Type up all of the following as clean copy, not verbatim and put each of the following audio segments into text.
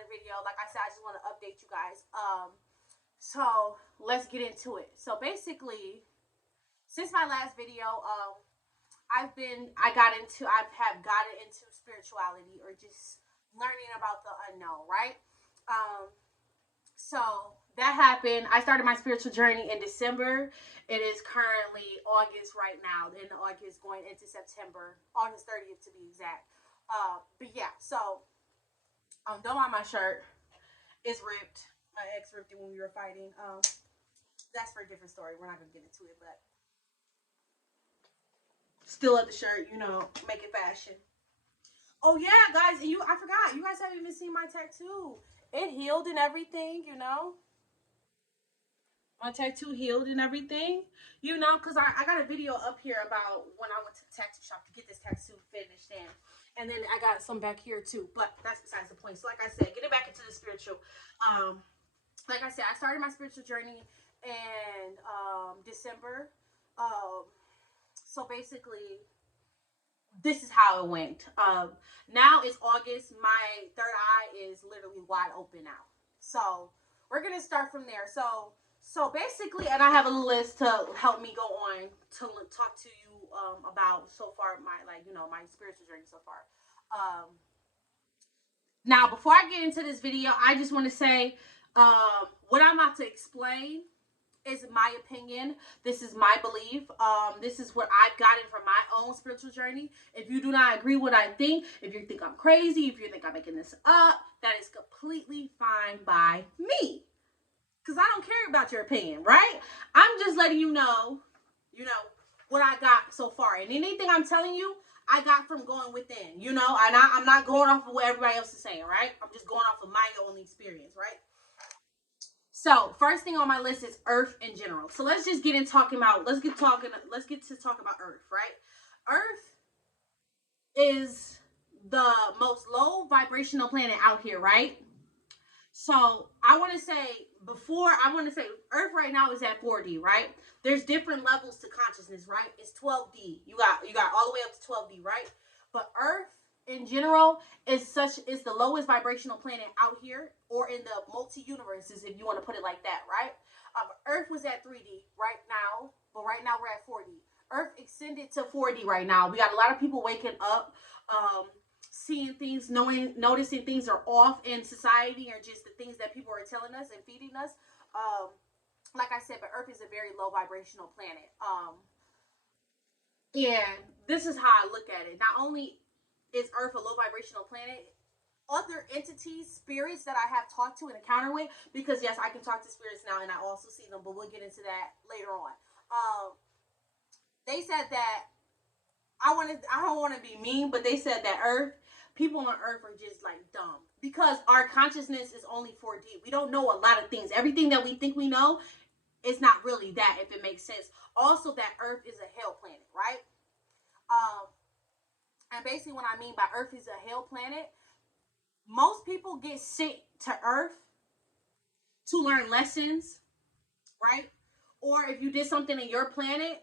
another video. Like I said, I just want to update you guys. So let's get into it. So basically, since my last video, I have gotten into spirituality, or just learning about the unknown, right? So that happened. I started my spiritual journey in December. It is currently August right now. Then August going into September, August 30th to be exact. But yeah, so don't mind my shirt. It's ripped. My ex ripped it when we were fighting. That's for a different story. We're not gonna get into it, but still love the shirt. You know, make it fashion. Oh yeah, guys, and I forgot. You guys haven't even seen my tattoo. It healed and everything. You know, my tattoo healed and everything. You know, because I got a video up here about when I went to the tattoo shop to get this tattoo finished in. And then I got some back here too. But that's besides the point. So like I said, getting back into the spiritual. Like I said, I started my spiritual journey in December. So basically, this is how it went. Now it's August. My third eye is literally wide open now. So we're gonna start from there. So basically, and I have a list to help me go on to talk to you about so far my spiritual journey so far. Now, before I get into this video, I just want to say what I'm about to explain is my opinion. This is my belief. This is what I've gotten from my own spiritual journey. If you do not agree with what I think, if you think I'm crazy, if you think I'm making this up, that is completely fine by me. Because I don't care about your opinion, right? I'm just letting you know, what I got so far. And anything I'm telling you, I got from going within, and I'm not going off of what everybody else is saying, right? I'm just going off of my own experience, right? So first thing on my list is Earth in general. So let's just get to talking about Earth, right? Earth is the most low vibrational planet out here, right? So I want to say Earth right now is at 4D, right? There's different levels to consciousness, right? It's 12D. You got all the way up to 12D, right? But Earth in general is the lowest vibrational planet out here, or in the multi-universes, if you want to put it like that, right? Earth was at 3D right now, but right now we're at 4D. Earth extended to 4D right now. We got a lot of people waking up, seeing things, noticing things are off in society, or just the things that people are telling us and feeding us. Like I said, but Earth is a very low vibrational planet. And this is how I look at it. Not only is Earth a low vibrational planet, other entities, spirits that I have talked to and encountered with, because yes, I can talk to spirits now and I also see them, but we'll get into that later on. They said that I don't want to be mean, but they said that people on Earth are just like dumb, because our consciousness is only 4D. We don't know a lot of things. Everything that we think we know is not really that, if it makes sense. Also, that Earth is a hell planet, right? And basically what I mean by Earth is a hell planet, most people get sent to Earth to learn lessons, right? Or if you did something in your planet,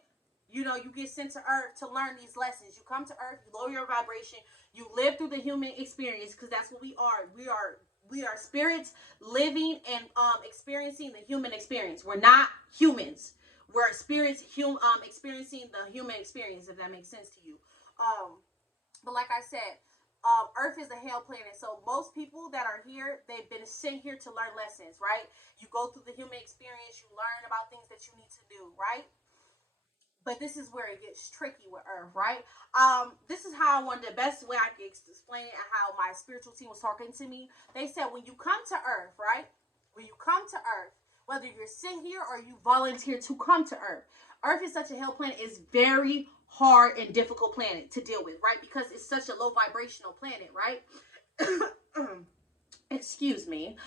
you get sent to Earth to learn these lessons. You come to Earth, you lower your vibration, you live through the human experience, because that's what we are. We are spirits living and experiencing the human experience. We're not humans. We're spirits experiencing the human experience, if that makes sense to you. But like I said, Earth is a hell planet. So most people that are here, they've been sent here to learn lessons, right? You go through the human experience, you learn about things that you need to do, right? But this is where it gets tricky with Earth, right? This is how the best way I can explain it, and how my spiritual team was talking to me. They said, when you come to Earth, right? When you come to Earth, whether you're sent here or you volunteer to come to Earth, Earth is such a hell planet. It's very hard and difficult planet to deal with, right? Because it's such a low vibrational planet, right? Excuse me.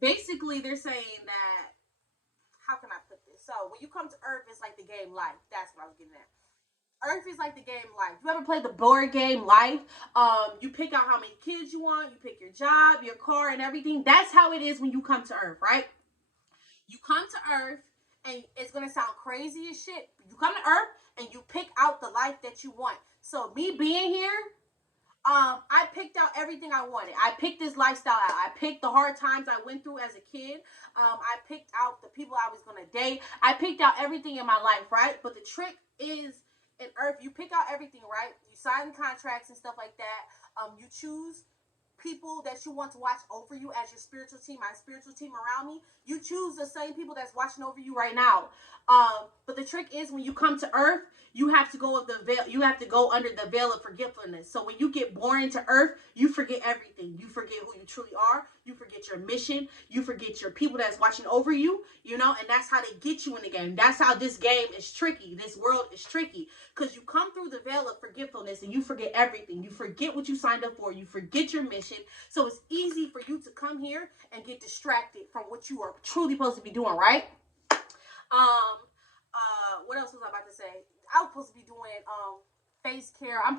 Basically, they're saying that, how can I put this? So when you come to Earth, it's like the game Life. That's what I was getting at. Earth is like the game Life. You ever played the board game Life? You pick out how many kids you want. You pick your job, your car, and everything. That's how it is when you come to Earth, right? You come to Earth, and it's going to sound crazy as shit. You come to Earth, and you pick out the life that you want. So me being here, I picked out everything I wanted. I picked this lifestyle out. I picked the hard times I went through as a kid. I picked out the people I was going to date. I picked out everything in my life, right? But the trick is in earth, you pick out everything, right? You sign contracts and stuff like that. You choose people that you want to watch over you as your spiritual team, my spiritual team around me. You choose the same people that's watching over you right now. But the trick is when you come to earth, you have to go of the veil. You have to go under the veil of forgetfulness. So when you get born into earth, you forget everything. You forget who you truly are. You forget your mission. You forget your people that's watching over you, you know, and that's how they get you in the game. That's how this game is tricky. This world is tricky because you come through the veil of forgetfulness and you forget everything. You forget what you signed up for. You forget your mission. So it's easy for you to come here and get distracted from what you are truly supposed to be doing, right? What else was I about to say? I was supposed to be doing face care. I'm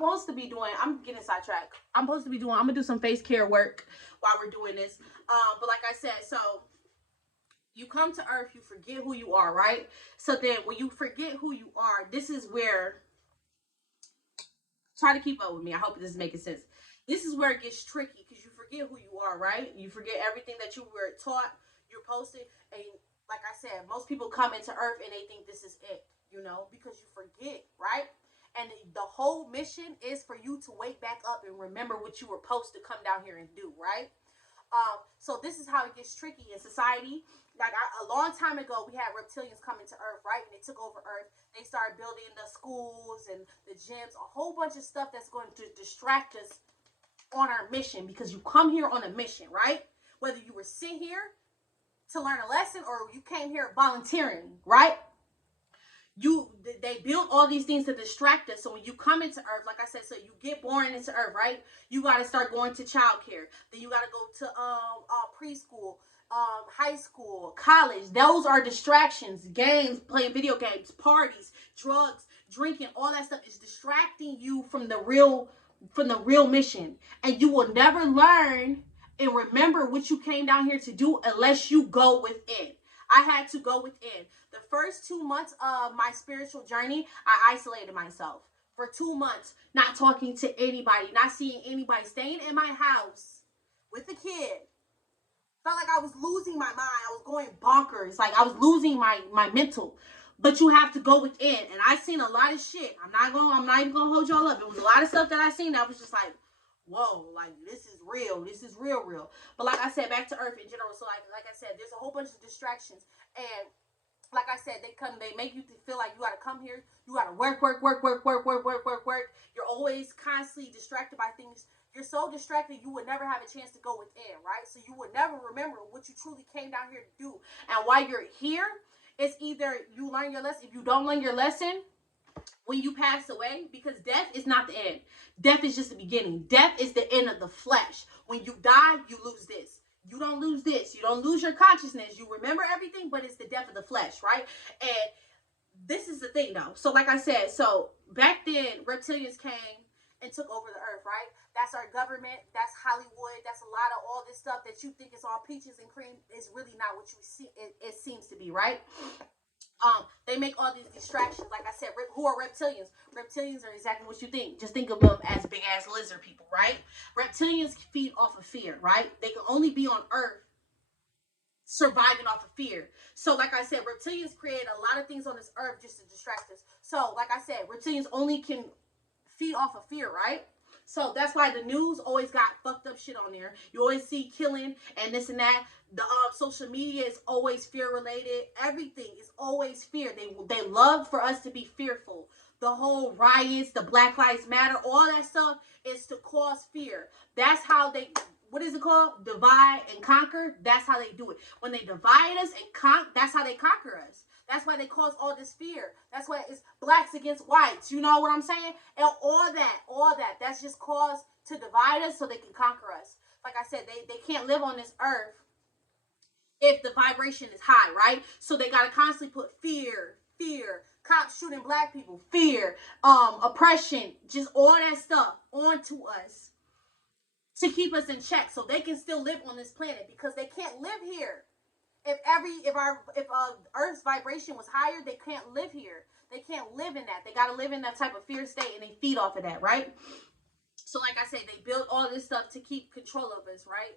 getting sidetracked. I'm gonna do some face care work while we're doing this. But like I said, so you come to earth, you forget who you are, right? So then when you forget who you are, this is where, try to keep up with me. I hope this is making sense. This is where it gets tricky because you forget who you are, right? You forget everything that you were taught, you're posted, and like I said, most people come into earth and they think this is it, you know, because you forget, right? And the whole mission is for you to wake back up and remember what you were supposed to come down here and do, right? So this is how it gets tricky in society. Like a long time ago, we had reptilians coming to earth, right? And they took over earth. They started building the schools and the gyms, a whole bunch of stuff that's going to distract us on our mission, because you come here on a mission, right? Whether you were sent here to learn a lesson or you came here volunteering, right? They built all these things to distract us. So when you come into earth, like I said, so you get born into earth, right? You got to start going to childcare. Then you got to go to preschool, high school, college. Those are distractions. Games, playing video games, parties, drugs, drinking, all that stuff is distracting you from the real mission. And you will never learn and remember what you came down here to do unless you go within. I had to go within. The first 2 months of my spiritual journey, I isolated myself for 2 months, not talking to anybody, not seeing anybody, staying in my house with a kid. Felt like I was losing my mind. I was going bonkers. Like I was losing my mental. But you have to go within. And I seen a lot of shit. I'm not even gonna hold y'all up. It was a lot of stuff that I seen that was just like, whoa, like this is real. This is real. But like I said, back to earth in general. So like I said, there's a whole bunch of distractions. And like I said, they make you feel like you gotta come here, you gotta work. You're always constantly distracted by things. You're so distracted you would never have a chance to go within, right? So you would never remember what you truly came down here to do. And while you're here, it's either you learn your lesson. If you don't learn your lesson, when you pass away, because death is not the end. Death is just the beginning. Death is the end of the flesh. When you die, you lose this. You don't lose this. You don't lose your consciousness. You remember everything, but it's the death of the flesh, right? And this is the thing, though. So like I said, so back then, reptilians came and took over the earth, right? That's our government. That's Hollywood. That's a lot of all this stuff that you think is all peaches and cream is really not what you see. It seems to be, right? They make all these distractions. Like I said, who are reptilians? Reptilians are exactly what you think. Just think of them as big ass lizard people, right? Reptilians feed off of fear, right? They can only be on earth surviving off of fear. So like I said, reptilians create a lot of things on this earth just to distract us. So like I said, reptilians only can feed off of fear, right? So that's why the news always got fucked up shit on there. You always see killing and this and that. The social media is always fear related. Everything is always fear. They love for us to be fearful. The whole riots, the Black Lives Matter, all that stuff is to cause fear. That's how they, what is it called? Divide and conquer. That's how they do it. When they divide us and that's how they conquer us. That's why they cause all this fear. That's why it's blacks against whites. You know what I'm saying? And all that. That's just caused to divide us so they can conquer us. Like I said, they can't live on this earth if the vibration is high, right? So they got to constantly put fear. Cops shooting black people, fear, oppression, just all that stuff onto us to keep us in check so they can still live on this planet, because they can't live here. If Earth's vibration was higher, they can't live here. They can't live in that. They got to live in that type of fear state, and they feed off of that, right? So like I said, they built all this stuff to keep control of us, right?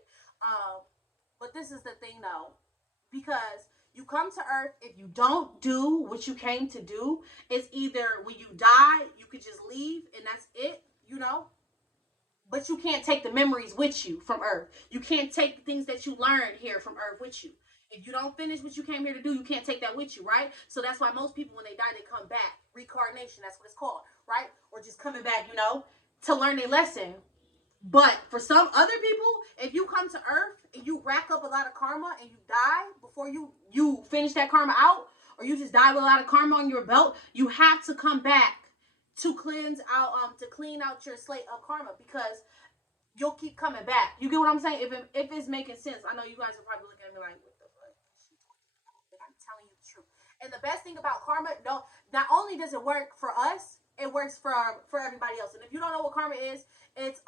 But this is the thing though, because you come to earth, if you don't do what you came to do, it's either when you die you could just leave and that's it, you know, but you can't take the memories with you from earth. You can't take the things that you learned here from earth with you. If you don't finish what you came here to do, you can't take that with you, right? So that's why most people, when they die, they come back. Reincarnation, that's what it's called, right? Or just coming back, you know, to learn a lesson. But for some other people, if you come to earth and you rack up a lot of karma and you die before you finish that karma out, or you just die with a lot of karma on your belt, you have to come back to clean out your slate of karma, because you'll keep coming back. You get what I'm saying? If it's making sense. I know you guys are probably looking at me like, what the fuck? I'm telling you the truth. And the best thing about karma, no, not only does it work for us, it works for everybody else. And if you don't know what karma is, it's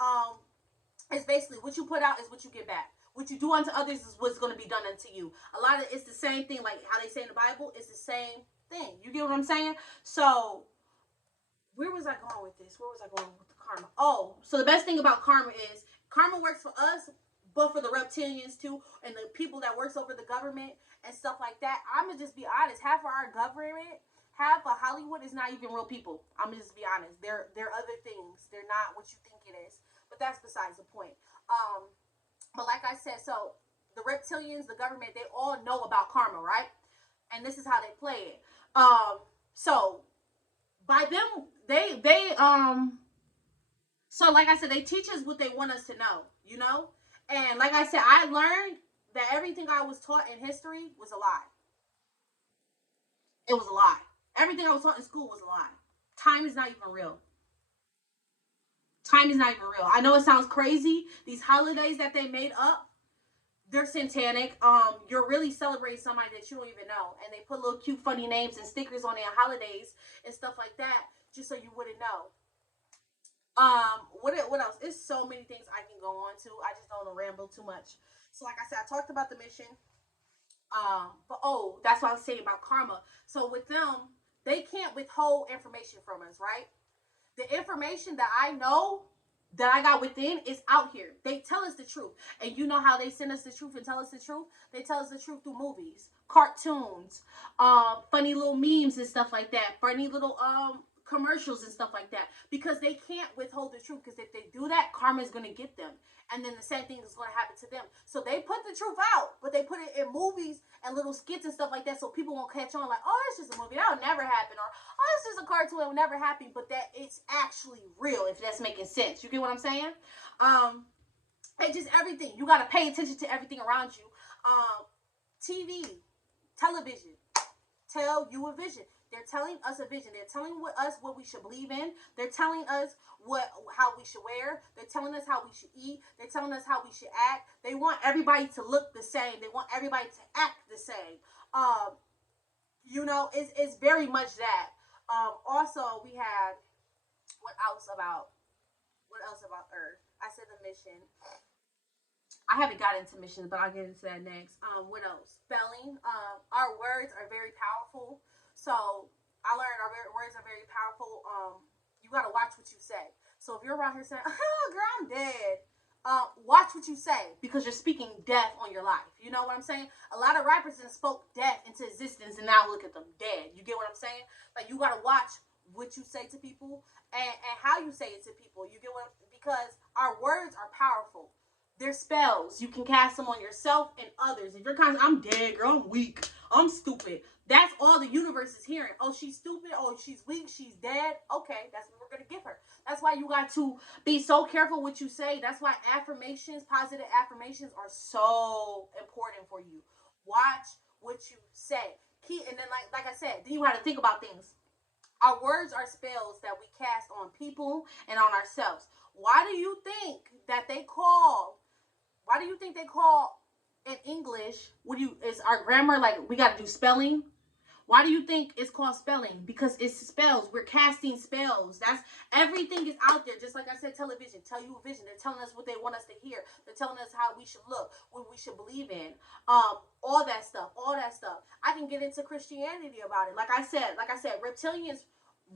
basically what you put out is what you get back. What you do unto others is what's going to be done unto you. A lot of it's the same thing, like how they say in the Bible. It's the same thing. You get what I'm saying? So where was I going with this? Where was I going with the karma? Oh, so the best thing about karma is karma works for us, but for the reptilians too, and the people that works over the government and stuff like that. I'm gonna just be honest. Half of our government, half of Hollywood is not even real people. I'm gonna just be honest. They're other things. They're not what you think it is. But that's besides the point. But like I said, so the reptilians, the government, they all know about karma, right? And this is how they play it. So by them, so like I said, they teach us what they want us to know, you know? And like I said, I learned that everything I was taught in history was a lie. It was a lie. Everything I was taught in school was a lie. Time is not even real. Time is not even real. I know it sounds crazy. These holidays that they made up, they're satanic. You're really celebrating somebody that you don't even know, and they put little cute, funny names and stickers on their holidays and stuff like that, just so you wouldn't know. What else? It's so many things I can go on to. I just don't want to ramble too much. So, like I said, I talked about the mission. But oh, that's what I was saying about karma. So with them, they can't withhold information from us, right? The information that I know that I got within is out here. They tell us the truth. And you know how they send us the truth and tell us the truth? They tell us the truth through movies, cartoons, funny little memes and stuff like that. Funny little commercials and stuff like that. Because they can't withhold the truth. Because if they do that, karma is going to get them. And then the same thing is going to happen to them. So they put the truth out, but they put it in movies and little skits and stuff like that, so people won't catch on like, oh, it's just a movie, that'll never happen, or oh, it's just a cartoon, it'll never happen, but that it's actually real, if that's making sense. You get what I'm saying? And just everything. You got to pay attention to everything around you. TV, television, tell you a vision. They're telling us a vision. They're telling us what we should believe in. They're telling us how we should wear. They're telling us how we should eat. They're telling us how we should act. They want everybody to look the same. They want everybody to act the same. You know, it's very much that. Also, we had what else about Earth? I said the mission. I haven't got into missions, but I'll get into that next. What else? Spelling. Our words are very powerful. So I learned our words are very powerful. You gotta watch what you say. So if you're around here saying, "Oh, girl, I'm dead," watch what you say, because you're speaking death on your life. You know what I'm saying? A lot of rappers then spoke death into existence, and now look at them dead. You get what I'm saying? Like, you gotta watch what you say to people and how you say it to people. You get what? Because our words are powerful. They're spells. You can cast them on yourself and others. If you're kind of, I'm dead, girl, I'm weak, I'm stupid. That's all the universe is hearing. Oh, she's stupid. Oh, she's weak. She's dead. Okay, that's what we're going to give her. That's why you got to be so careful what you say. That's why affirmations, positive affirmations are so important for you. Watch what you say. And then, like I said, then you got to think about things. Our words are spells that we cast on people and on ourselves. Why do you think in English, is our grammar like we got to do spelling? Why do you think it's called spelling? Because it's spells. We're casting spells. That's everything is out there. Just like I said, television, tell you a vision. They're telling us what they want us to hear. They're telling us how we should look, what we should believe in. All that stuff. I can get into Christianity about it. Like I said, reptilians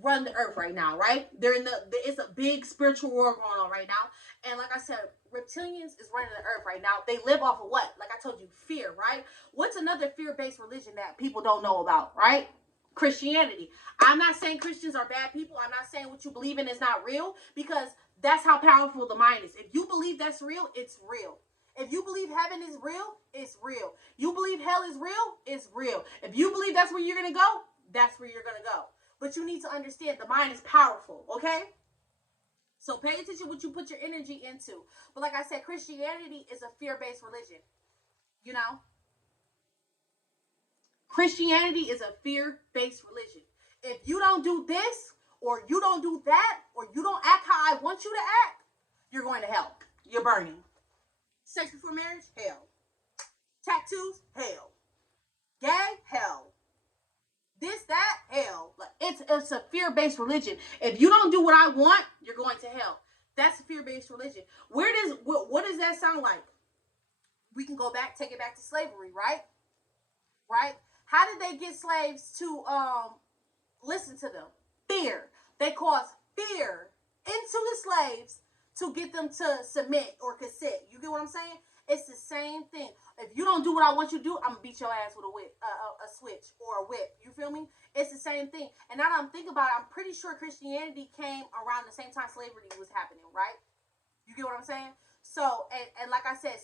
run the earth right now, right? They're in it's a big spiritual war going on right now. And like I said, reptilians is running the earth right now. They live off of what? Like I told you, fear, right? What's another fear-based religion that people don't know about, right? Christianity. I'm not saying Christians are bad people. I'm not saying what you believe in is not real, because that's how powerful the mind is. If you believe that's real, it's real. If you believe heaven is real, it's real. You believe hell is real, it's real. If you believe that's where you're going to go, that's where you're going to go. But you need to understand the mind is powerful, okay? So pay attention what you put your energy into. But like I said, Christianity is a fear-based religion. You know? Christianity is a fear-based religion. If you don't do this, or you don't do that, or you don't act how I want you to act, you're going to hell. You're burning. Sex before marriage? Hell. Tattoos? Hell. Gay? Hell. This, that, hell. It's a fear-based religion. If you don't do what I want, you're going to hell. That's a fear-based religion. What does that sound like? We can go back, take it back to slavery, right? Right? How did they get slaves to listen to them? Fear. They caused fear into the slaves to get them to submit or consent. You get what I'm saying? It's the same thing. If you don't do what I want you to do, I'm gonna beat your ass with a switch or a whip. You feel me? It's the same thing. And now that I'm thinking about it, I'm pretty sure Christianity came around the same time slavery was happening, right? You get what I'm saying? So, and like I said,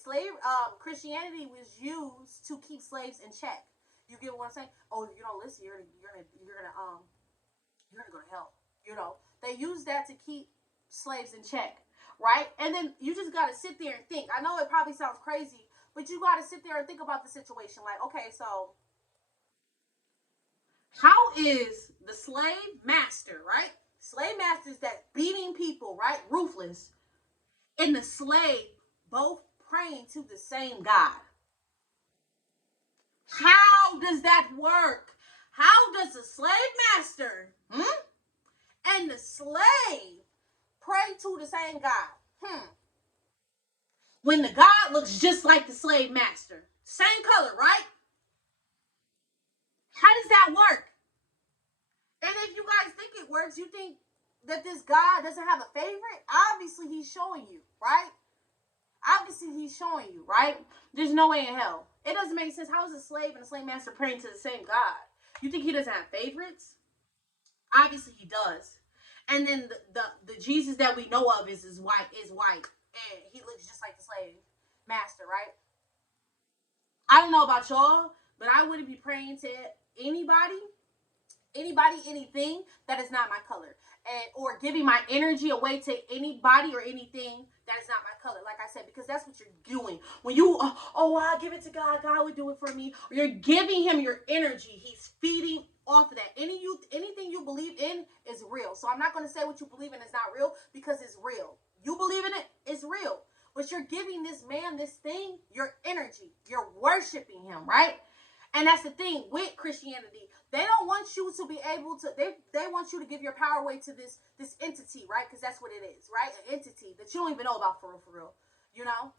Christianity was used to keep slaves in check. You get what I'm saying? Oh, if you don't listen, you're gonna go to hell. You know, they use that to keep slaves in check, right? And then you just gotta sit there and think. I know it probably sounds crazy, but you gotta sit there and think about the situation. Like, okay, so how is the slave master, right? Slave masters that beating people, right? Ruthless, and the slave both praying to the same God. How does that work? How does the slave master and the slave pray to the same God? When the God looks just like the slave master. Same color, right? How does that work? And if you guys think it works, you think that this God doesn't have a favorite? Obviously, he's showing you, right? Obviously, he's showing you, right? There's no way in hell. It doesn't make sense. How is a slave and a slave master praying to the same God? You think he doesn't have favorites? Obviously, he does. And then the Jesus that we know of is white, and he looks just like the slave master, right? I don't know about y'all, but I wouldn't be praying to anybody, anything that is not my color, or giving my energy away to anybody or anything that is not my color. Like I said, because that's what you're doing when you I give it to God. God would do it for me. Or you're giving him your energy. He's feeding off of that. Anything you believe in is real. So I'm not going to say what you believe in is not real, because it's real. You believe in it, it's real. But you're giving this man, this thing, your energy. You're worshiping him, right? And that's the thing with Christianity. They don't want you to be able to, they want you to give your power away to this entity, right? Because that's what it is, right? An entity that you don't even know about for real, you know?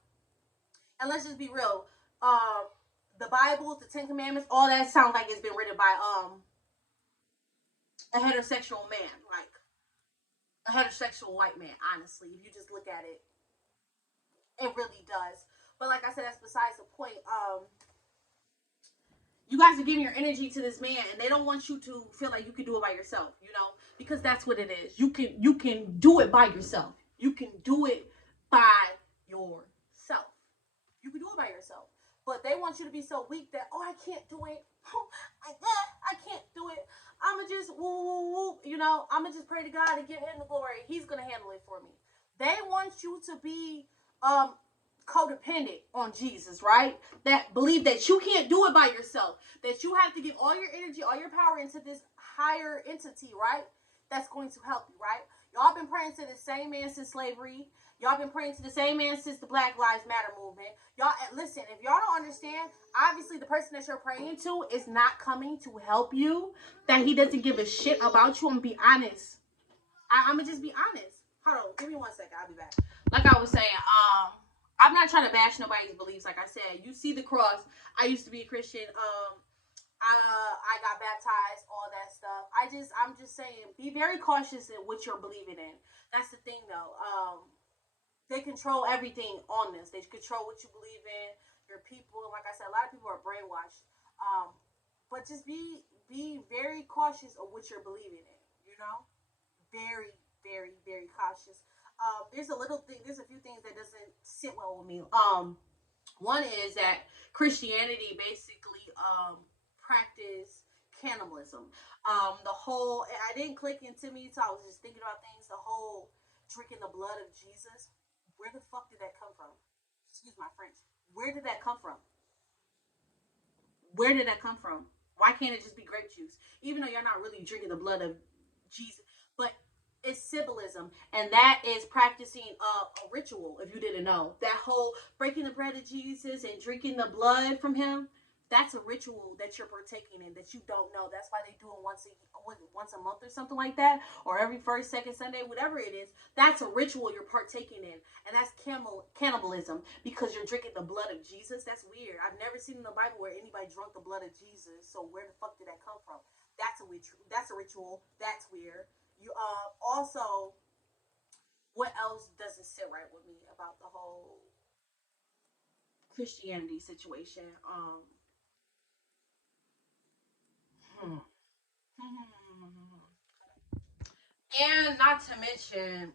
And let's just be real. The Bible, the Ten Commandments, all that sounds like it's been written by a heterosexual man, like a heterosexual white man, honestly. If you just look at it, it really does. But like I said, that's besides the point. You guys are giving your energy to this man, and they don't want you to feel like you can do it by yourself, you know, because that's what it is. You can do it by yourself. You can do it by yourself. You can do it by yourself. But they want you to be so weak that, I can't do it. I can't do it. I'ma just you know, I'ma just pray to God and give him the glory. He's gonna handle it for me. They want you to be codependent on Jesus, right? That believe that you can't do it by yourself, that you have to give all your energy, all your power into this higher entity, right? That's going to help you, right? Y'all been praying to the same man since slavery. Y'all been praying to the same man since the Black Lives Matter movement. Y'all, listen, if y'all don't understand, obviously the person that you're praying to is not coming to help you, that he doesn't give a shit about you. I'm gonna be honest. I'm gonna just be honest. Hold on, give me 1 second. I'll be back. Like I was saying, I'm not trying to bash nobody's beliefs. Like I said, you see the cross. I used to be a Christian. I got baptized, all that stuff. I'm just saying, be very cautious in what you're believing in. That's the thing, though. They control everything on this. They control what you believe in, your people. Like I said, a lot of people are brainwashed. But just be very cautious of what you're believing in. You know, very, very, very cautious. There's a little thing. There's a few things that doesn't sit well with me. One is that Christianity basically practice cannibalism. The whole I didn't click into me, so I was just thinking about things. The whole drinking the blood of Jesus. Where the fuck did that come from? Excuse my French. Where did that come from? Where did that come from? Why can't it just be grape juice? Even though you're not really drinking the blood of Jesus, but it's symbolism, and that is practicing a ritual. If you didn't know, that whole breaking the bread of Jesus and drinking the blood from him, that's a ritual that you're partaking in that you don't know. That's why they do it once a month or something like that, or every first, second Sunday, whatever it is. That's a ritual you're partaking in, and that's cannibalism because you're drinking the blood of Jesus. That's weird. I've never seen in the Bible where anybody drunk the blood of Jesus. So where the fuck did that come from? That's a ritual. That's a ritual. That's weird. You also, what else doesn't sit right with me about the whole Christianity situation? Hmm. And not to mention,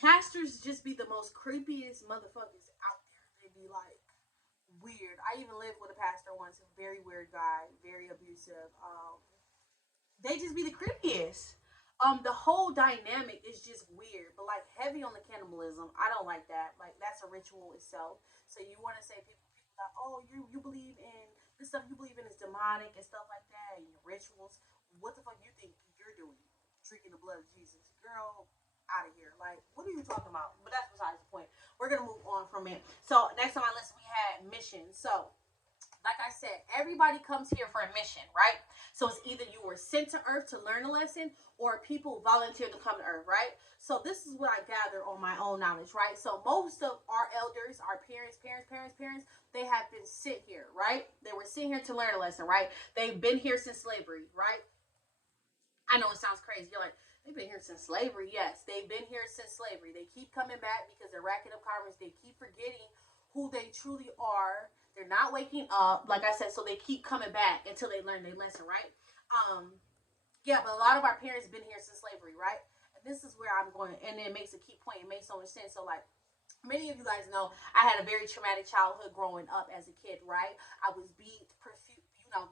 pastors just be the most creepiest motherfuckers out there. They be like weird. I even lived with a pastor once, a very weird guy, very abusive. They just be the creepiest. The whole dynamic is just weird, but like heavy on the cannibalism. I don't like that. Like that's a ritual itself. So you want to say people like, oh, you believe in this stuff you believe in is demonic and stuff like that, and your rituals. What the fuck you think you're doing? Drinking the blood of Jesus, girl, out of here. Like, what are you talking about? But that's besides the point. We're gonna move on from it. So next on my list we had missions. So like I said, everybody comes here for a mission, right? So it's either you were sent to Earth to learn a lesson or people volunteer to come to Earth, right? So this is what I gather on my own knowledge, right? So most of our elders, our parents, they have been sent here, right? They were sent here to learn a lesson, right? They've been here since slavery, right? I know it sounds crazy. You're like, they've been here since slavery. Yes, they've been here since slavery. They keep coming back because they're racking up karmas. They keep forgetting who they truly are. They're not waking up, like I said, so they keep coming back until they learn their lesson, right? Yeah, but a lot of our parents have been here since slavery, right? And this is where I'm going, and it makes a key point. It makes so much sense. So, like, many of you guys know I had a very traumatic childhood growing up as a kid, right? I was beat,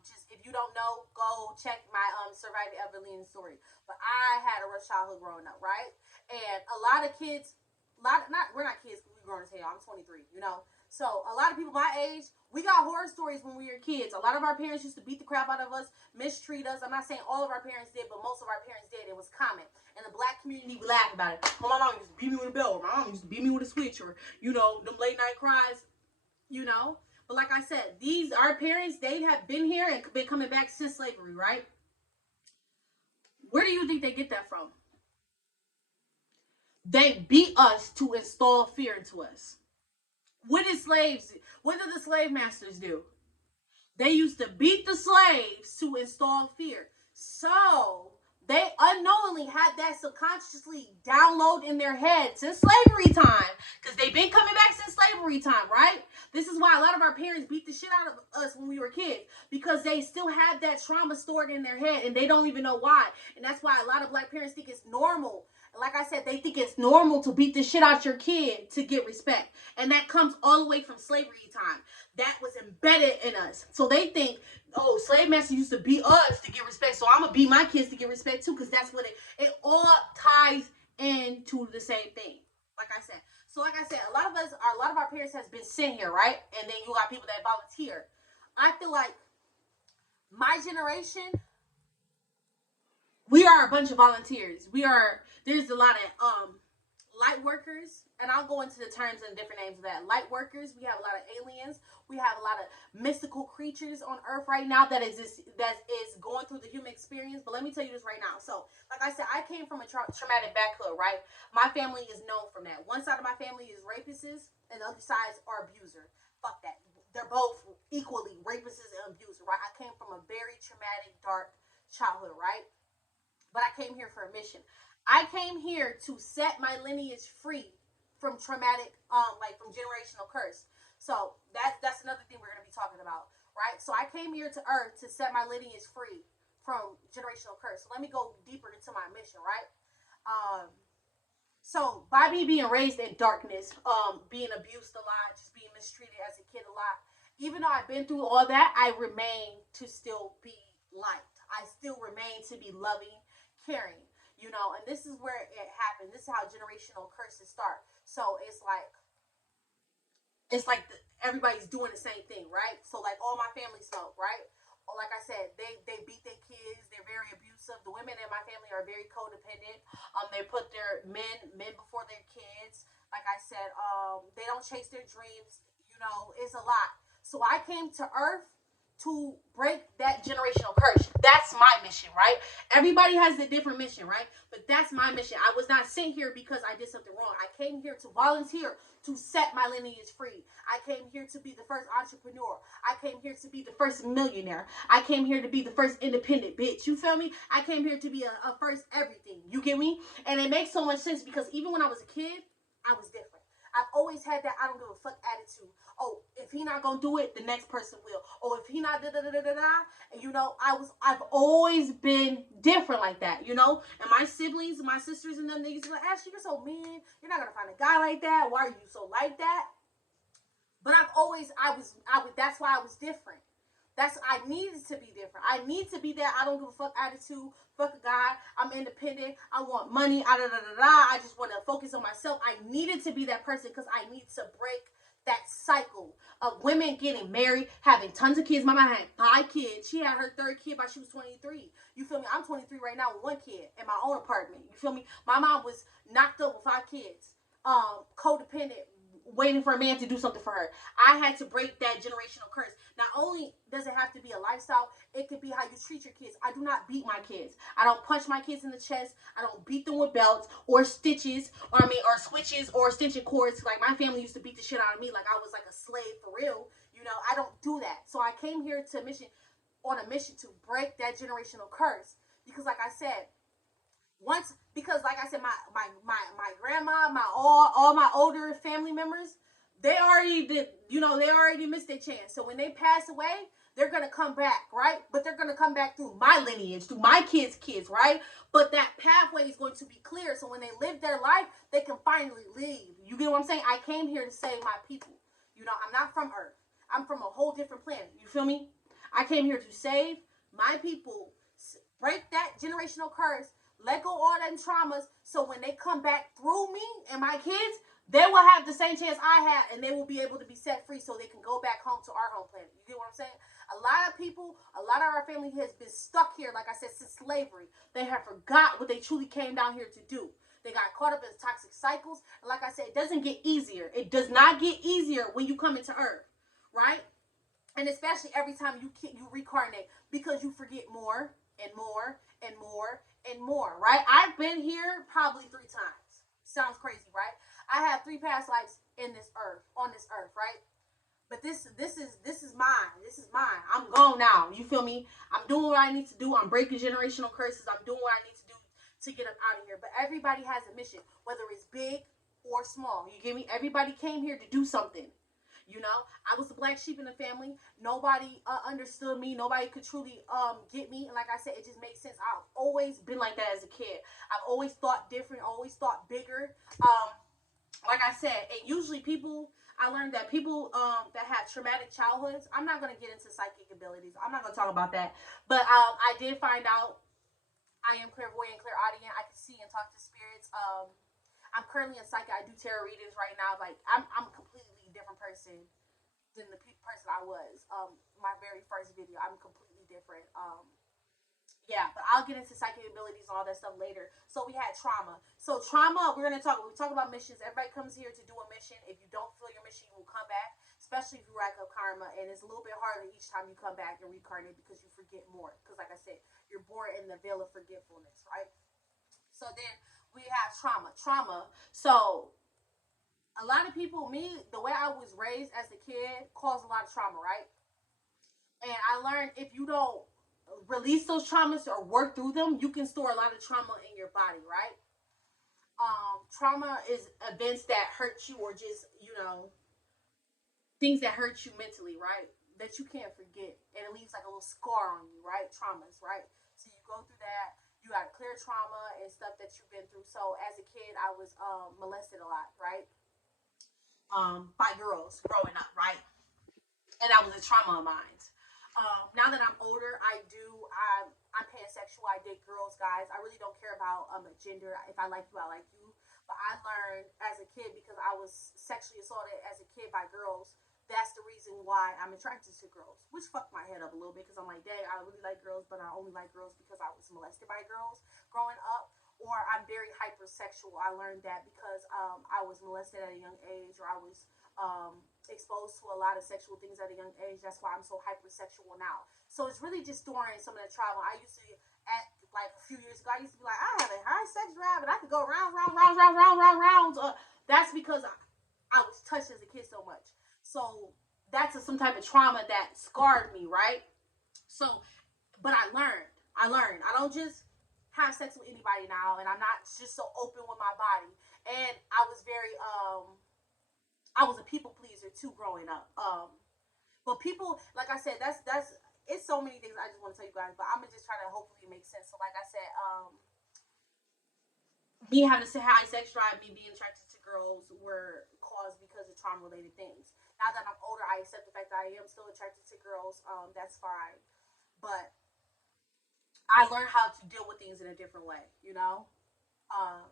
just if you don't know, go check my Surviving Evelyn story. But I had a rough childhood growing up, right? And a lot of kids, not we're not kids because we're grown as hell. I'm 23, you know. So a lot of people my age, we got horror stories when we were kids. A lot of our parents used to beat the crap out of us, mistreat us. I'm not saying all of our parents did, but most of our parents did. It was common. In the black community, we laugh about it. My mom used to beat me with a belt. My mom used to beat me with a switch, or them late night cries, you know. But like I said, these our parents, they have been here and been coming back since slavery, right? Where do you think they get that from? They beat us to install fear into us. What did the slave masters do? They used to beat the slaves to install fear. So they unknowingly had that subconsciously download in their head since slavery time. Because they've been coming back since slavery time, right? This is why a lot of our parents beat the shit out of us when we were kids. Because they still had that trauma stored in their head and they don't even know why. And that's why a lot of black parents think it's normal. Like I said, they think it's normal to beat the shit out your kid to get respect. And that comes all the way from slavery time. That was embedded in us. So they think, oh, slave masters used to beat us to get respect, so I'm gonna beat my kids to get respect too, because that's what it all ties into the same thing. Like I said. So like I said, a lot of our parents has been sent here, right? And then you got people that volunteer. I feel like my generation, we are a bunch of volunteers. There's a lot of light workers, and I'll go into the terms and different names of that. Light workers, we have a lot of aliens, we have a lot of mystical creatures on Earth right now that is going through the human experience. But let me tell you this right now. So, like I said, I came from a traumatic backhood, right? My family is known from that. One side of my family is rapists, and the other sides are abusers. Fuck that. they're both equally rapists and abusers, right? I came from a very traumatic, dark childhood, right? But I came here for a mission. I came here to set my lineage free from traumatic, like from generational curse. So that's another thing we're gonna be talking about, right? So I came here to Earth to set my lineage free from generational curse. So let me go deeper into my mission, right? Um, so by me being raised in darkness, being abused a lot, just being mistreated as a kid a lot, even though I've been through all that, I remain to still be liked. I still remain to be loving, caring, and this is where it happened. This is how generational curses start. So it's like everybody's doing the same thing, right? So like all my family smoke, right? Or like I said, they beat their kids. They're very abusive. The women in my family are very codependent. They put their men before their kids. Like I said, they don't chase their dreams. It's a lot. So I came to Earth to break that generational curse. That's my mission, right? Everybody has a different mission, right? But that's my mission. I was not sent here because I did something wrong. I came here to volunteer to set my lineage free. I came here to be the first entrepreneur. I came here to be the first millionaire. I came here to be the first independent bitch. You feel me? I came here to be a first everything. You get me? And it makes so much sense because even when I was a kid, I was different. I've always had that I don't give a fuck attitude. Oh, if he not gonna do it, the next person will. Oh, if he not da da da da da da. And I've always been different like that. And my siblings, my sisters, and them niggas be like, Ashley, you're so mean. You're not gonna find a guy like that. Why are you so like that? But that's why I was different. I needed to be different. I need to be that I don't give a fuck attitude. Fuck a guy. I'm independent. I want money. I just want to focus on myself. I needed to be that person because I need to break that cycle of women getting married, having tons of kids. My mom had 5 kids. She had her 3rd kid by she was 23. You feel me? I'm 23 right now with 1 kid in my own apartment. You feel me? My mom was knocked up with 5 kids. Codependent, waiting for a man to do something for her. I had to break that generational curse. Not only does it have to be a lifestyle, it could be how you treat your kids. I do not beat my kids. I don't punch my kids in the chest. I don't beat them with belts or stitches, or switches or extension cords. Like my family used to beat the shit out of me like I was like a slave for real. I don't do that. So I came here on a mission to break that generational curse. Because like I said, because like I said, my grandma, all my older family members, they already did, they already missed their chance. So when they pass away, they're gonna come back, right? But they're gonna come back through my lineage, through my kids, right? But that pathway is going to be clear. So when they live their life, they can finally leave. You get what I'm saying? I came here to save my people. I'm not from Earth. I'm from a whole different planet. You feel me? I came here to save my people, break that generational curse, let go all them traumas, so when they come back through me and my kids, they will have the same chance I had, and they will be able to be set free so they can go back home to our home planet. You get what I'm saying? A lot of people, a lot of our family has been stuck here, like I said, since slavery. They have forgot what they truly came down here to do. They got caught up in toxic cycles. And like I said, it doesn't get easier. It does not get easier when you come into Earth, right? And especially every time you reincarnate, because you forget more and more and more and more, right? I've been here probably 3 times. Sounds crazy, right? I have 3 past lives on this earth, right? But this is mine. This is mine. I'm gone now. You feel me? I'm doing what I need to do. I'm breaking generational curses. I'm doing what I need to do to get them out of here. But everybody has a mission, whether it's big or small. You get me? Everybody came here to do something. I was the black sheep in the family. Nobody understood me. Nobody could truly get me. And like I said, it just made sense. I've always been like that as a kid. I've always thought different, always thought bigger. Like I said, and usually I learned that people that have traumatic childhoods, I'm not going to get into psychic abilities. I'm not going to talk about that. But I did find out I am clairvoyant, clairaudient. I can see and talk to spirits. I'm currently a psychic. I do tarot readings right now. Like I'm a completely different person than the person I was. My very first video, I'm completely different. Yeah, but I'll get into psychic abilities and all that stuff later. So we had trauma. So trauma, we talk about missions. Everybody comes here to do a mission. If you don't fulfill your mission, you will come back, especially if you rack up karma. And it's a little bit harder each time you come back and reincarnate because you forget more. Because like I said, you're born in the veil of forgetfulness, right? So then we have trauma. So A lot of people, me, the way I was raised as a kid caused a lot of trauma, right? And I learned if you don't release those traumas or work through them, you can store a lot of trauma in your body, right? Trauma is events that hurt you or just, things that hurt you mentally, right? That you can't forget. And it leaves like a little scar on you, right? Traumas, right? So you go through that. You got clear trauma and stuff that you've been through. So as a kid, I was molested a lot, right? By girls growing up, right? And that was a trauma of mine. Now that I'm older, I'm pansexual. I date girls, guys. I really don't care about gender. If I like you, I like you. But I learned as a kid because I was sexually assaulted as a kid by girls. That's the reason why I'm attracted to girls, which fucked my head up a little bit because I'm like, dang, I really like girls, but I only like girls because I was molested by girls growing up. Or I'm very hypersexual. I learned that because I was molested at a young age, or I was exposed to a lot of sexual things at a young age. That's why I'm so hypersexual now. So it's really just storing some of the trauma. I used to, at like a few years ago, I used to be like, I have a high sex drive and I could go round, round, round, round, round, round, rounds. That's because I was touched as a kid so much. So that's some type of trauma that scarred me, right? So, but I learned. I don't just have sex with anybody now, and I'm not just so open with my body. And I was a people pleaser too growing up. But people, like I said, that's it's so many things I just want to tell you guys. But I'm gonna just try to hopefully make sense. So, like I said, me having to say high sex drive, me being attracted to girls were caused because of trauma related things. Now that I'm older, I accept the fact that I am still attracted to girls. That's fine. But I learned how to deal with things in a different way, you know? Um,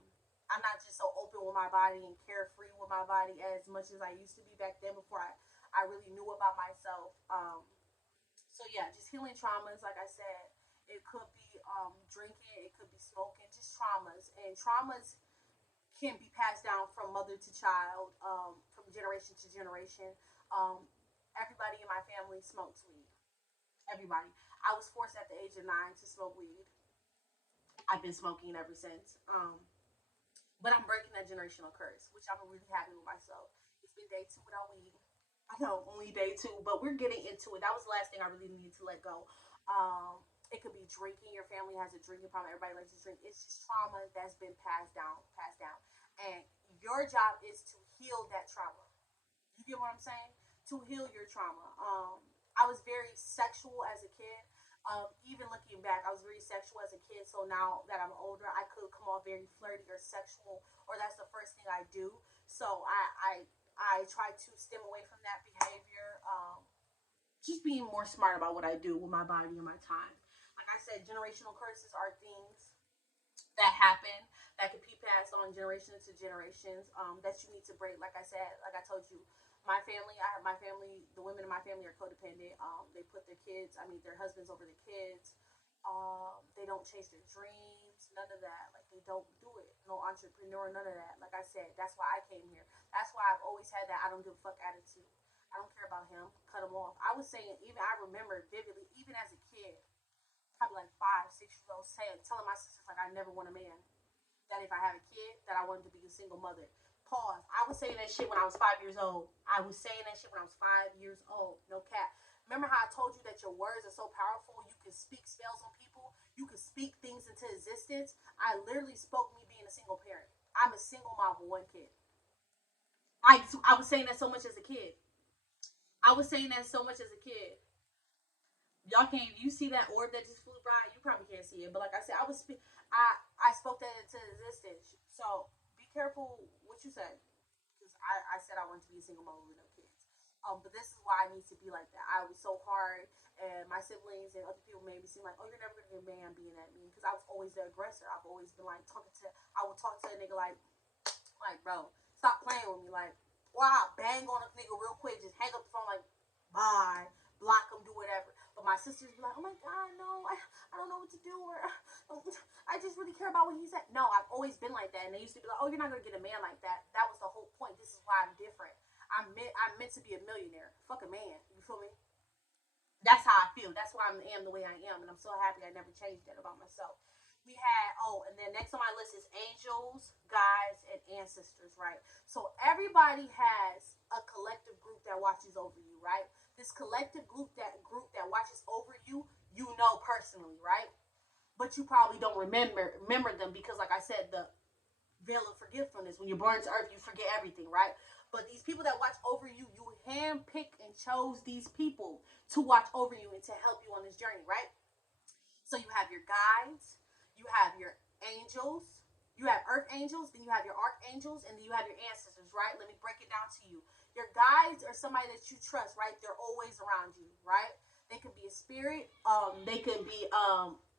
I'm not just so open with my body and carefree with my body as much as I used to be back then before I really knew about myself. So yeah, just healing traumas, like I said, it could be drinking, it could be smoking, just traumas. And traumas can be passed down from mother to child, from generation to generation. Um, Everybody in my family smokes weed. Everybody. I was forced at the age of 9 to smoke weed. I've been smoking ever since. But I'm breaking that generational curse, which I'm really happy with myself. It's been day 2 without weed. I know, only day 2, but we're getting into it. That was the last thing I really needed to let go. It could be drinking. Your family has a drinking problem. Everybody likes to drink. It's just trauma that's been passed down. And your job is to heal that trauma. You get what I'm saying? To heal your trauma. I was very sexual as a kid. Even looking back, I was very sexual as a kid. So now that I'm older, I could come off very flirty or sexual, or that's the first thing I do. So I try to stem away from that behavior. Just being more smart about what I do with my body and my time. Like I said, generational curses are things that happen that can be passed on generation to generations, that you need to break. Like I said, like I told you, my family, I have my family, the women in my family are codependent. They put their kids, I mean, their husbands over the kids. They don't chase their dreams, none of that. Like, they don't do it. No entrepreneur, none of that. Like I said, that's why I came here. That's why I've always had that I don't give a fuck attitude. I don't care about him. Cut him off. I was saying, even I remember vividly, even as a kid, probably like 5, 6 years old, saying, telling my sisters like I never want a man. That if I had a kid, that I wanted to be a single mother. Pause. I was saying that shit when I was 5 years old. I was saying that shit when I was 5 years old. No cap. Remember how I told you that your words are so powerful? You can speak spells on people. You can speak things into existence. I literally spoke me being a single parent. I'm a single mom with one kid. I was saying that so much as a kid. I was saying that so much as a kid. Y'all can't. You see that orb that just flew by? You probably can't see it, but like I said, I spoke that into existence. So be careful what you say, because I said I wanted to be a single mom with no kids. But this is why I need to be like that. I was so hard, and my siblings and other people made me seem like, oh, you're never gonna get a man being at me, because I was always the aggressor. I've always been like talking to. I would talk to a nigga like bro, stop playing with me, like, or I'll bang on a nigga real quick, just hang up the phone, like, bye, block him, do whatever. But my sisters be like, oh my god, no, I don't know what to do, or I just really care about what he said. No, I've always been like that, and they used to be like, oh, you're not gonna get a man like that. That was the whole point. This is why I'm different. I'm meant to be a millionaire. Fuck a man. You feel me? That's how I feel. That's why I am the way I am, and I'm so happy I never changed that about myself. We had, oh, and then next on my list is angels, guides, and ancestors, right? So everybody has a collective group that watches over you, right? This collective group that watches over you, you know personally, right? But you probably don't remember them because, like I said, the veil of forgetfulness. When you're born to earth, you forget everything, right? But these people that watch over you, you handpick and chose these people to watch over you and to help you on this journey, right? So you have your guides, you have your angels, you have earth angels, then you have your archangels, and then you have your ancestors, right? Let me break it down to you. Your guides are somebody that you trust, right? They're always around you, right? They could be a spirit, they could be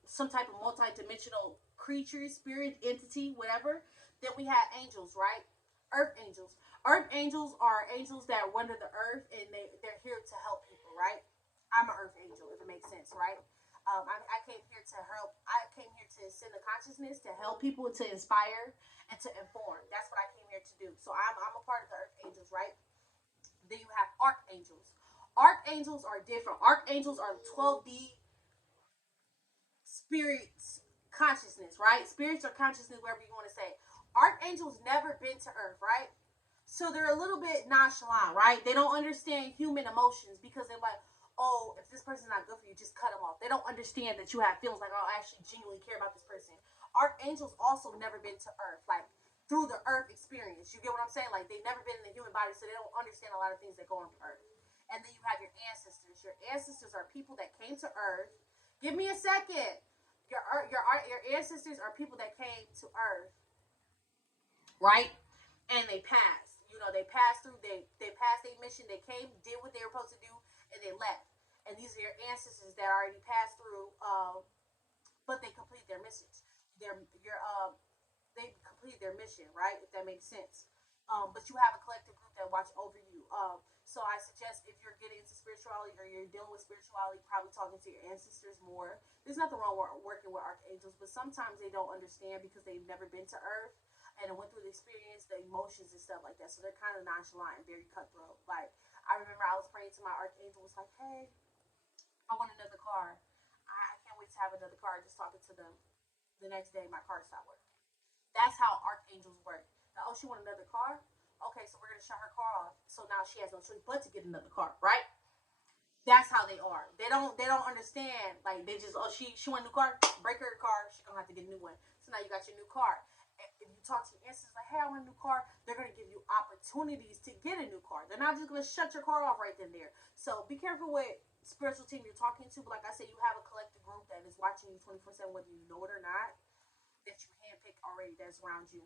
some type of multi-dimensional creature, spirit, entity, whatever. Then we have angels, right? Earth angels. Earth angels are angels that wander the earth and they're here to help people, right? I'm an earth angel, if it makes sense, right? I came here to help. I came here to send the consciousness to help people, to inspire, and to inform. That's what I came here to do. So I'm a part of the Earth Angels, right? Then you have Archangels. Archangels are different. Archangels are 12D spirits consciousness, right? Spirits or consciousness, whatever you want to say. Archangels never been to Earth, right? So they're a little bit nonchalant, right? They don't understand human emotions because they're like, oh, if this person's not good for you, just cut them off. They don't understand that you have feelings like, oh, I actually genuinely care about this person. Archangels also never been to Earth, like through the Earth experience. You get what I'm saying? Like they've never been in the human body, so they don't understand a lot of things that go on Earth. And then you have your ancestors. Your ancestors are people that came to Earth. Give me a second. Your ancestors are people that came to Earth, right? And they passed. You know, they passed through. They passed their mission. They came, did what they were supposed to do, and they left. And these are your ancestors that already passed through, but they completed their message. They completed their mission, right? If that makes sense. But you have a collective group that watch over you. So I suggest if you're getting into spirituality or you're dealing with spirituality, probably talking to your ancestors more. There's nothing wrong with working with archangels, but sometimes they don't understand because they've never been to Earth and went through the experience, the emotions and stuff like that. So they're kind of nonchalant and very cutthroat. Like I remember I was praying to my archangel, was like, "Hey, I want another car. I can't wait to have another car." Just talking to them. The next day, my car stopped working. That's how archangels work. Now, oh, she want another car? Okay, so we're gonna shut her car off. So now she has no choice but to get another car, right? That's how they are. They don't understand. Like they just, oh, she want a new car, break her the car, she gonna have to get a new one. So now you got your new car. If you talk to your ancestors like, hey, I want a new car, they're gonna give you opportunities to get a new car. They're not just gonna shut your car off right then and there. So be careful with spiritual team you're talking to. But like I said, you have a collective group that is watching you 24/7, whether you know it or not, that you handpicked already that's around you.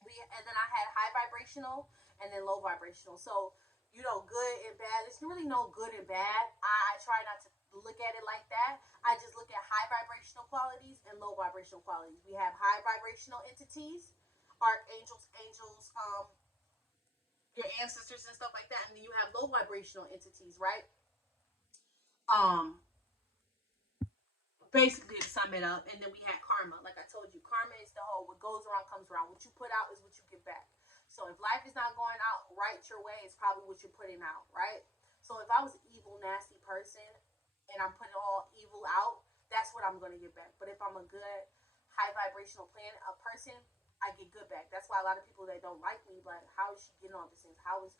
And then I had high vibrational and then low vibrational. So you know, good and bad. There's really no good and bad. I try not to look at it like that. I just look at high vibrational qualities and low vibrational qualities. We have high vibrational entities, archangels, angels, your ancestors and stuff like that, and then you have low vibrational entities, right? Um, Basically to sum it up, and then we had karma. Like I told you, karma is the whole what goes around comes around. What you put out is what you get back. So if life is not going out right your way, it's probably what you're putting out, right? So if I was an evil, nasty person and I'm putting all evil out, that's what I'm going to get back. But if I'm a good, high vibrational plan, a person, I get good back. That's why a lot of people that don't like me, like, how is she getting all these things? How is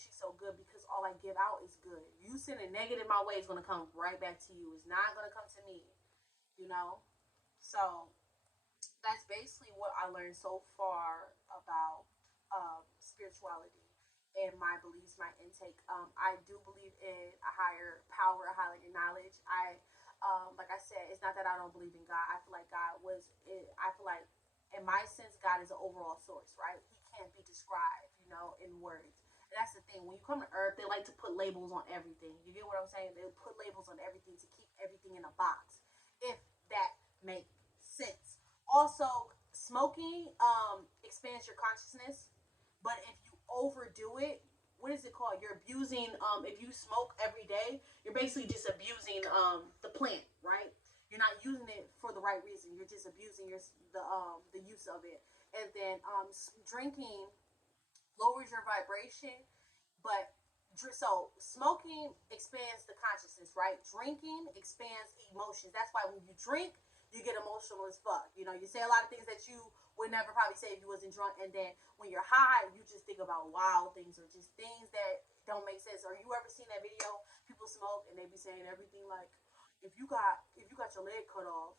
she so good? Because all I give out is good. You sending negative my way is gonna come right back to you. It's not gonna come to me, you know. So that's basically what I learned so far about spirituality and my beliefs, my intake. I do believe in a higher power, a higher knowledge. Like I said, it's not that I don't believe in God. I feel like God was. I feel like, in my sense, God is an overall source, right? He can't be described, in words. And that's the thing. When you come to Earth, they like to put labels on everything. You get what I'm saying? They put labels on everything to keep everything in a box. If that makes sense. Also, smoking expands your consciousness, but if you overdo it, what is it called? You're abusing. If you smoke every day, you're basically just abusing the plant, right? You're not using it for the right reason. You're just abusing the use of it. And then drinking lowers your vibration, but so smoking expands the consciousness, right? Drinking expands emotions. That's why when you drink, you get emotional as fuck. You know, you say a lot of things that you would never probably say if you wasn't drunk. And then when you're high, you just think about wild things or just things that don't make sense. Or you ever seen that video? People smoke and they be saying everything like, if you got your leg cut off,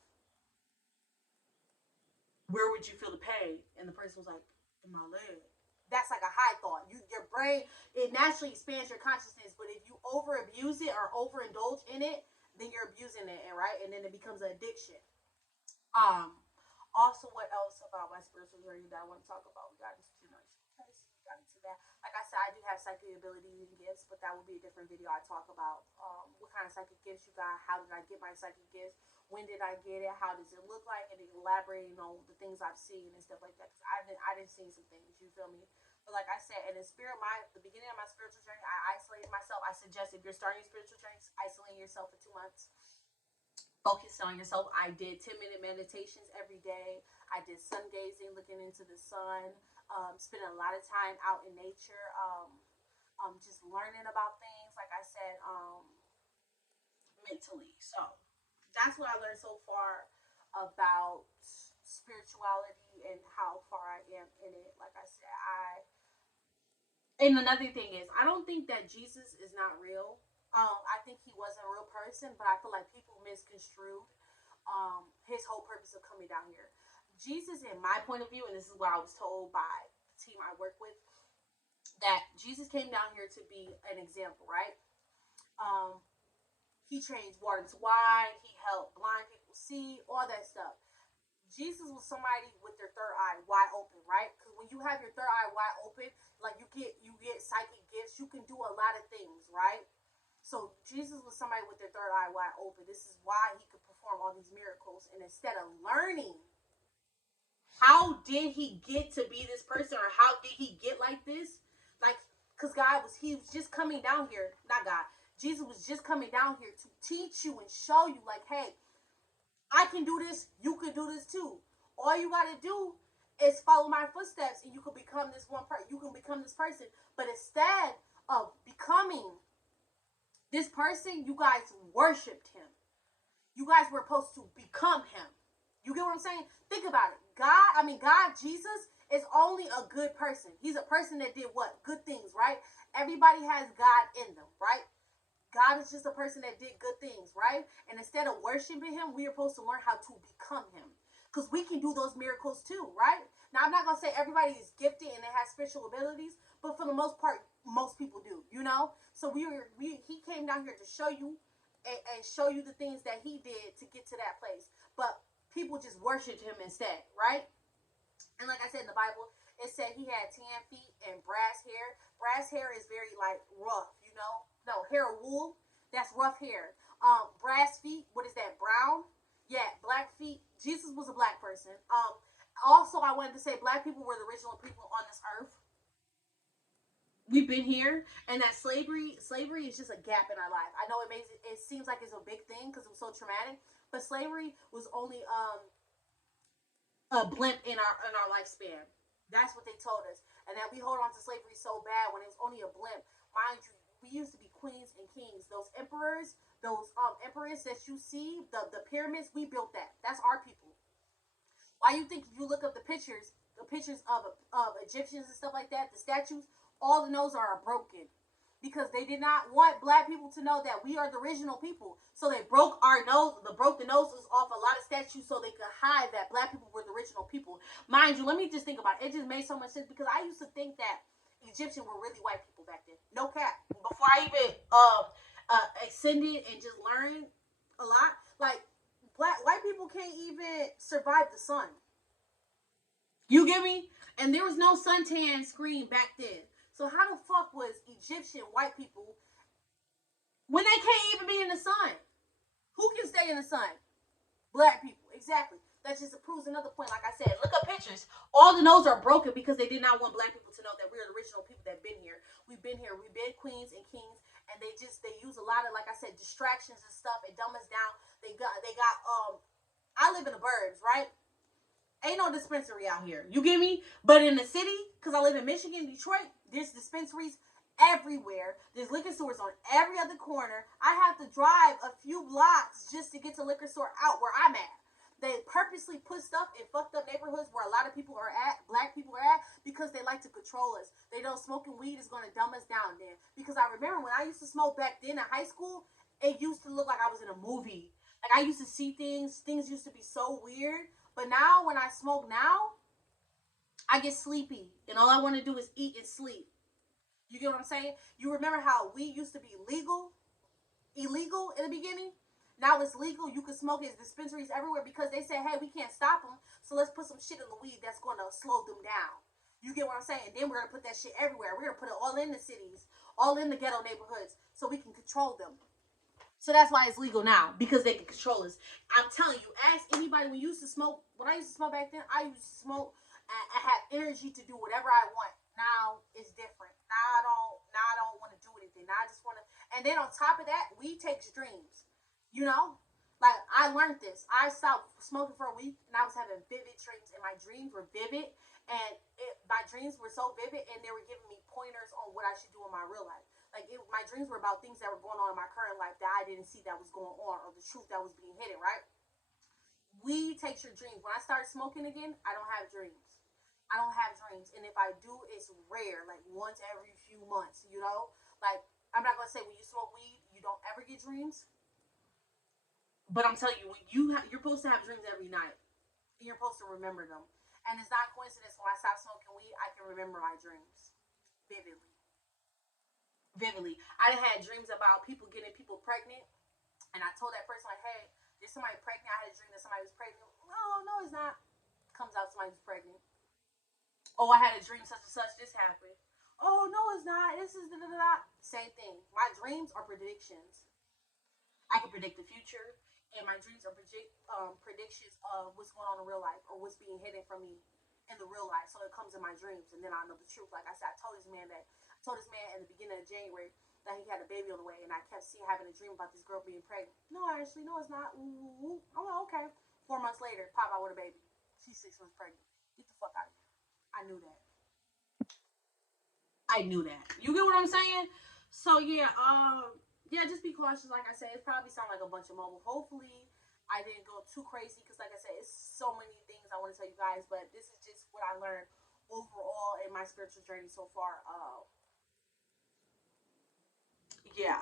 where would you feel the pain? And the person was like, in my leg. That's like a high thought. Your brain, it naturally expands your consciousness, but if you over abuse it or overindulge in it, then you're abusing it, and right, and then it becomes an addiction. Um, Also, what else about my spiritual journey that I want to talk about? We got into generation curse. We got into that. Like I said, I do have psychic abilities and gifts, but that will be a different video. I talk about what kind of psychic gifts you got. How did I get my psychic gifts? When did I get it? How does it look like? And then elaborating on the things I've seen and stuff like that. Because I didn't see some things. You feel me? But like I said, in the spirit, the beginning of my spiritual journey, I isolated myself. I suggest if you're starting your spiritual journey, isolating yourself for 2 months. Focus on yourself. I did 10-minute meditations every day. I did sun gazing, looking into the sun, spending a lot of time out in nature, just learning about things, like I said, mentally. So that's what I learned so far about spirituality and how far I am in it. Like I said, and another thing is, I don't think that Jesus is not real. I think he was a real person, but I feel like people misconstrued his whole purpose of coming down here. Jesus, in my point of view, and this is what I was told by the team I work with, that Jesus came down here to be an example, right? Um, he changed water to wine. He helped blind people see, all that stuff. Jesus was somebody with their third eye wide open, right? Because when you have your third eye wide open, like you get psychic gifts, you can do a lot of things, right? So Jesus was somebody with their third eye wide open. This is why he could perform all these miracles. And instead of learning how did he get to be this person, or how did he get like this, like, because he was just coming down here, not God, Jesus was just coming down here to teach you and show you, like, hey, I can do this, you can do this too. All you got to do is follow my footsteps and you can become this one person. You can become this person. But instead of becoming this person, you guys worshipped him. You guys were supposed to become him. You get what I'm saying? Think about it. God, Jesus is only a good person. He's a person that did what? Good things, right? Everybody has God in them, right? God is just a person that did good things, right? And instead of worshiping him, we are supposed to learn how to become him. Because we can do those miracles too, right? Now, I'm not going to say everybody is gifted and they have spiritual abilities, but for the most part, most people do, you know? So he came down here to show you and show you the things that he did to get to that place. But people just worshiped him instead, right? And like I said in the Bible, it said he had tan feet and brass hair. Brass hair is very like rough, you know? No, hair of wool, that's rough hair. Brass feet, what is that? Brown? Yeah, black feet. Jesus was a black person. Also, I wanted to say black people were the original people on this earth. We've been here, and that slavery is just a gap in our life. I know it seems like it's a big thing because it was so traumatic, but slavery was only a blimp in our lifespan. That's what they told us, and that we hold on to slavery so bad when it was only a blimp. Mind you, we used to be queens and kings. Those emperors, those emperors that you see, the pyramids, we built that. That's our people. Why you think if you look up the pictures of Egyptians and stuff like that, the statues, all the noses are broken. Because they did not want black people to know that we are the original people. So they broke the noses off a lot of statues so they could hide that black people were the original people. Mind you, let me just think about it. It just made so much sense because I used to think that Egyptians were really white people back then. No cap. Before I even ascended and just learned a lot, like white people can't even survive the sun. You get me? And there was no suntan screen back then. So how the fuck was Egyptian white people when they can't even be in the sun? Who can stay in the sun? Black people. Exactly. That just proves another point. Like I said, look up pictures. All the noses are broken because they did not want black people to know that we're the original people that been here. We've been here. We've been queens and kings. And they use a lot of, like I said, distractions and stuff and dumb us down. I live in the burbs, right? Ain't no dispensary out here. You get me? But in the city, because I live in Michigan, Detroit, there's dispensaries everywhere. There's liquor stores on every other corner. I have to drive a few blocks just to get to liquor store out where I'm at. They purposely put stuff in fucked up neighborhoods where a lot of people are at, black people are at, because they like to control us. They know smoking weed is going to dumb us down then. Because I remember when I used to smoke back then in high school, it used to look like I was in a movie. Like I used to see things used to be so weird. But now when I smoke now, I get sleepy. And all I want to do is eat and sleep. You get what I'm saying? You remember how weed used to be illegal in the beginning? Now it's legal. You can smoke it. Dispensaries everywhere because they say, hey, we can't stop them. So let's put some shit in the weed that's going to slow them down. You get what I'm saying? And then we're going to put that shit everywhere. We're going to put it all in the cities, all in the ghetto neighborhoods so we can control them. So that's why it's legal now, because they can control us. I'm telling you, ask anybody when you used to smoke. When I used to smoke back then, I used to smoke and I had energy to do whatever I want. Now it's different. Now I don't want to do anything. Now I just want to. And then on top of that, weed takes dreams. You know, like I learned this. I stopped smoking for a week, and I was having vivid dreams, and my dreams were vivid, and my dreams were so vivid, and they were giving me pointers on what I should do in my real life. Like my dreams were about things that were going on in my current life that I didn't see that was going on, or the truth that was being hidden. Right? Weed takes your dreams. When I started smoking again, I don't have dreams. I don't have dreams, and if I do, it's rare, like once every few months. You know, like I'm not gonna say when you smoke weed, you don't ever get dreams, but I'm telling you, when you're supposed to have dreams every night, and you're supposed to remember them. And it's not a coincidence when I stopped smoking weed, I can remember my dreams vividly. Vividly. I had dreams about people getting people pregnant, and I told that person like, "Hey, there's somebody pregnant. I had a dream that somebody was pregnant." No, no, it's not. Comes out somebody was pregnant. Oh, I had a dream such and such. This happened. Oh no, it's not. This is da da da. Same thing. My dreams are predictions. I can predict the future, and my dreams are predictions of what's going on in real life or what's being hidden from me in the real life. So it comes in my dreams, and then I know the truth. Like I said, I told this man in the beginning of January that he had a baby on the way, and I kept seeing having a dream about this girl being pregnant. No, actually, no, it's not. Ooh, I'm like, okay. 4 months later, pop out with a baby. She's 6 months pregnant. Get the fuck out of here. I knew that. I knew that. You get what I'm saying? So yeah, just be cautious. Like I said, it probably sound like a bunch of mumble. Hopefully, I didn't go too crazy because, like I said, it's so many things I want to tell you guys. But this is just what I learned overall in my spiritual journey so far. Yeah.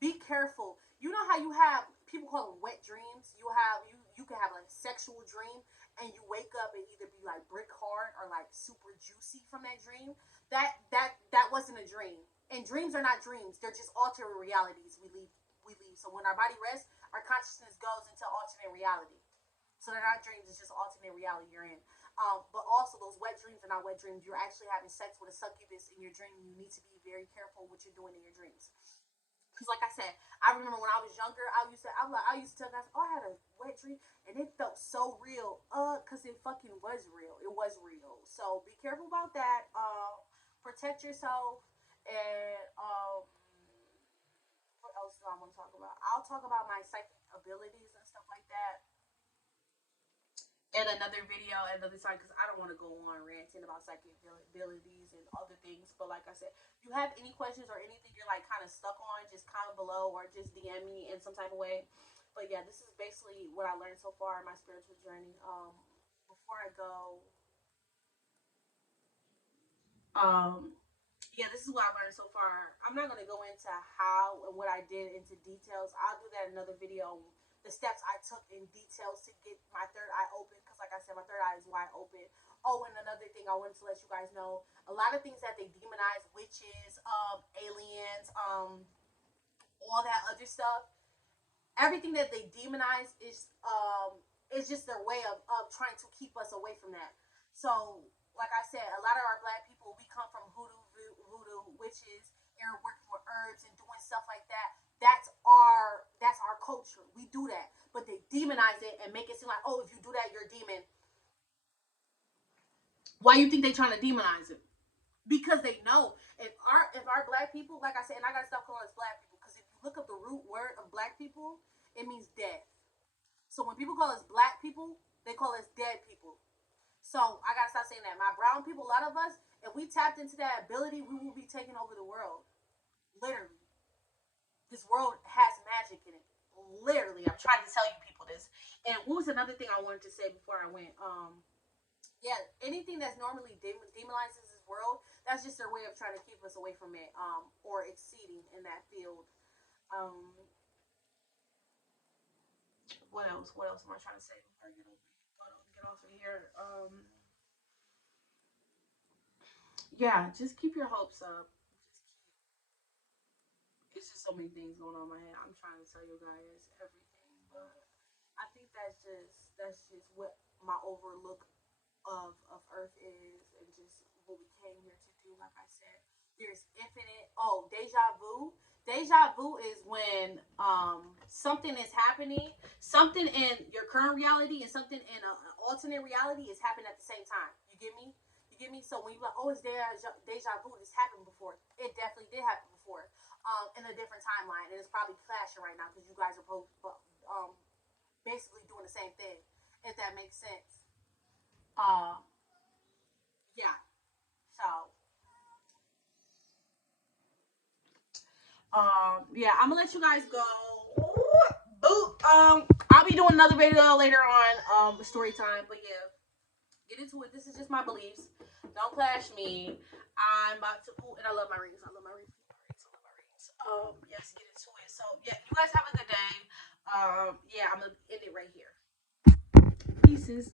Be careful. You know how you have people call them wet dreams. You can have like a sexual dream, and you wake up and either be like brick hard or like super juicy from that dream. That wasn't a dream. And dreams are not dreams. They're just alternate realities we leave. So when our body rests, our consciousness goes into alternate reality. So they're not dreams, it's just alternate reality you're in. But also those wet dreams are not wet dreams. You're actually having sex with a succubus in your dream. You need to be very careful what you're doing in your dreams. Because like I said, I remember when I was younger, I used to tell guys, oh, I had a wet dream, and it felt so real. Because it fucking was real. It was real. So be careful about that. Protect yourself, and what else do I want to talk about? I'll talk about my psychic abilities and stuff like that in another video at another time because I don't want to go on ranting about psychic abilities and other things. But like I said, if you have any questions or anything you're like kind of stuck on, just comment below or just DM me in some type of way. But yeah, this is basically what I learned so far in my spiritual journey. Before I go, um, yeah, this is what I learned so far. I'm not going to go into how and what I did into details. I'll do that in another video. The steps I took in details to get my third eye open. Because, like I said, my third eye is wide open. Oh, and another thing I wanted to let you guys know, a lot of things that they demonize, witches, aliens, all that other stuff, everything that they demonize is just their way of trying to keep us away from that. So, like I said, a lot of our black people, we come from voodoo witches, and working with herbs and doing stuff like that. That's our culture. We do that, but they demonize it and make it seem like, oh, if you do that, you're a demon. Why you think they trying to demonize it? Because they know if our black people, like I said, and I gotta stop calling us black people because if you look up the root word of black people, it means death. So when people call us black people, they call us dead people. So I gotta stop saying that. My brown people, a lot of us, if we tapped into that ability, we will be taking over the world. Literally, this world has magic in it. literally, I'm trying to tell you people this. And what was another thing I wanted to say before I went? Yeah, anything that's normally demonizes this world, that's just their way of trying to keep us away from it, or exceeding in that field. Um, what else? What else am I trying to say before I get off of here? Yeah, just keep your hopes up. Just keep. It's just so many things going on in my head. I'm trying to tell you guys everything, but I think that's just what my overlook of Earth is, and just what we came here to do. Like I said, there's infinite. Oh, deja vu. Deja vu is when something is happening, something in your current reality and something in an alternate reality is happening at the same time. You get me? You get me? So when you like, oh, it's deja vu. This happened before. It definitely did happen before. In a different timeline, and it's probably clashing right now because you guys are both basically doing the same thing. If that makes sense. Uh, yeah. So, yeah, I'm gonna let you guys go. Boop. I'll be doing another video later on, story time. But yeah, get into it. This is just my beliefs. Don't clash me. I'm about to. Ooh, and I love my rings. I love my rings. I love my rings. Yes, get into it. So yeah, you guys have a good day. Yeah, I'm gonna end it right here. Pieces.